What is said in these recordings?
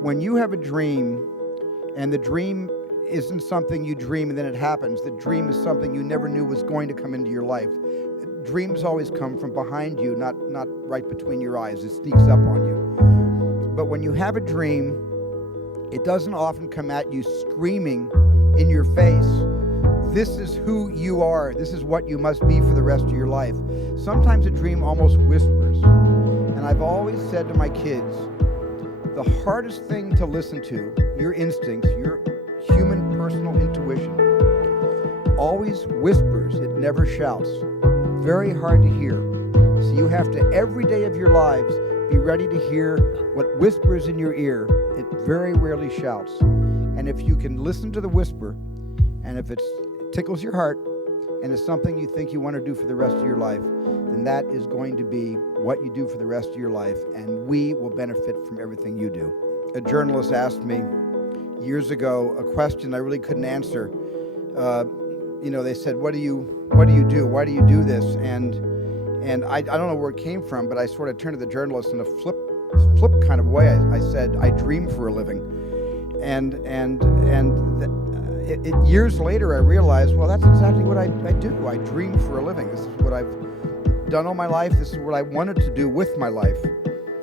when you have a dream, and the dream isn't something you dream and then it happens. The dream is something you never knew was going to come into your life. Dreams always come from behind you, not right between your eyes. It sneaks up on you. But when you have a dream, it doesn't often come at you screaming in your face. This is who you are. This is what you must be for the rest of your life. Sometimes a dream almost whispers. And I've always said to my kids, the hardest thing to listen to, your instincts, your human personal intuition, always whispers. It never shouts. Very hard to hear. So you have to, every day of your lives, be ready to hear what whispers in your ear. It very rarely shouts. And if you can listen to the whisper, and if it tickles your heart, and it's something you think you want to do for the rest of your life, then that is going to be what you do for the rest of your life, and we will benefit from everything you do. A journalist asked me years ago a question I really couldn't answer. They said, what do you do? Why do you do this? And I don't know where it came from, but I sort of turned to the journalist in a flip kind of way. I said, I dream for a living. Years later, I realized, well, that's exactly what I do. I dream for a living. This is what I've done all my life. This is what I wanted to do with my life.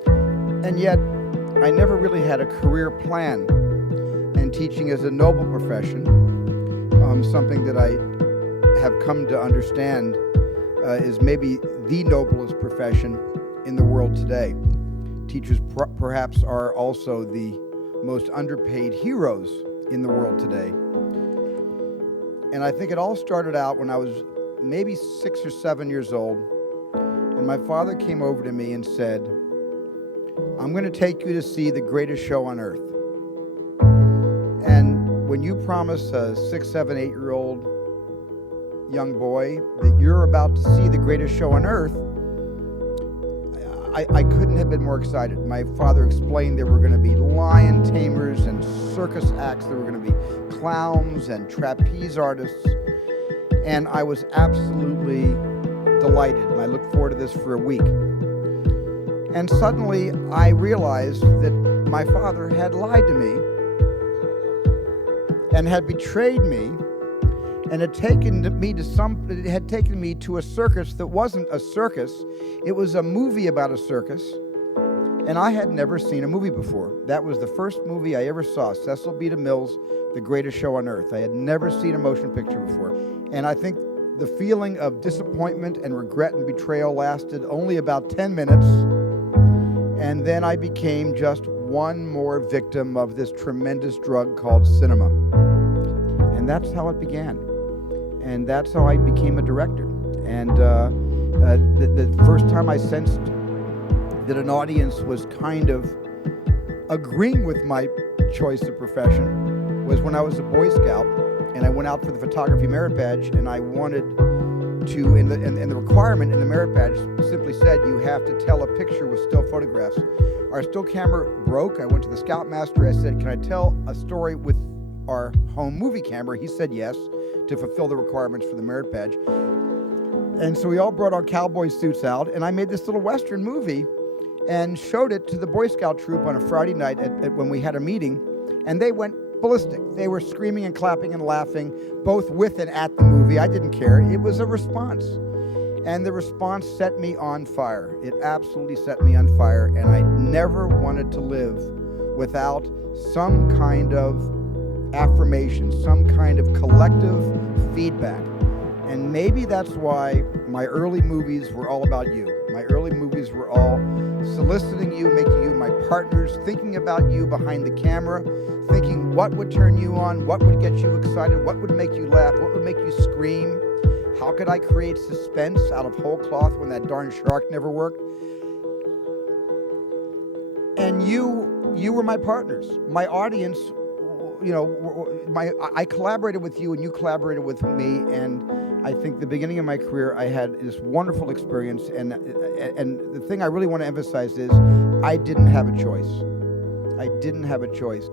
And yet, I never really had a career plan. And teaching is a noble profession, something that I have come to understand is maybe the noblest profession in the world today. Teachers perhaps are also the most underpaid heroes in the world today. And I think it all started out when I was maybe 6 or 7 years old, and my father came over to me and said, I'm going to take you to see the greatest show on earth. And when you promise a 6, 7, 8-year-old young boy that you're about to see the greatest show on earth, I couldn't have been more excited. My father explained there were going to be lion tamers and circus acts. There were going to be clowns and trapeze artists. And I was absolutely delighted. And I looked forward to this for a week. And suddenly I realized that my father had lied to me and had betrayed me and had taken me to a circus that wasn't a circus. It was a movie about a circus, and I had never seen a movie before. That was the first movie I ever saw, Cecil B. DeMille's The Greatest Show on Earth. I had never seen a motion picture before, and I think the feeling of disappointment and regret and betrayal lasted only about 10 minutes, and then I became just one more victim of this tremendous drug called cinema. And that's how it began. And that's how I became a director. And the first time I sensed that an audience was kind of agreeing with my choice of profession was when I was a Boy Scout, and I went out for the photography merit badge, and I wanted to, and the requirement in the merit badge simply said you have to tell a picture with still photographs. Our still camera broke. I went to the scoutmaster. I said, can I tell a story with our home movie camera? He said yes, to fulfill the requirements for the merit badge. And so we all brought our cowboy suits out, and I made this little Western movie and showed it to the Boy Scout troop on a Friday night when we had a meeting, and they went ballistic. They were screaming and clapping and laughing, both with and at the movie. I didn't care. It was a response. And the response set me on fire. It absolutely set me on fire, and I never wanted to live without some kind of affirmation, some kind of collective feedback. And maybe that's why my early movies were all about you. My early movies were all soliciting you, making you my partners, thinking about you behind the camera, thinking what would turn you on, what would get you excited, what would make you laugh, what would make you scream. How could I create suspense out of whole cloth when that darn shark never worked? And you were my partners. My audience, I collaborated with you and you collaborated with me, and I think the beginning of my career I had this wonderful experience, and the thing I really want to emphasize is I didn't have a choice. I didn't have a choice.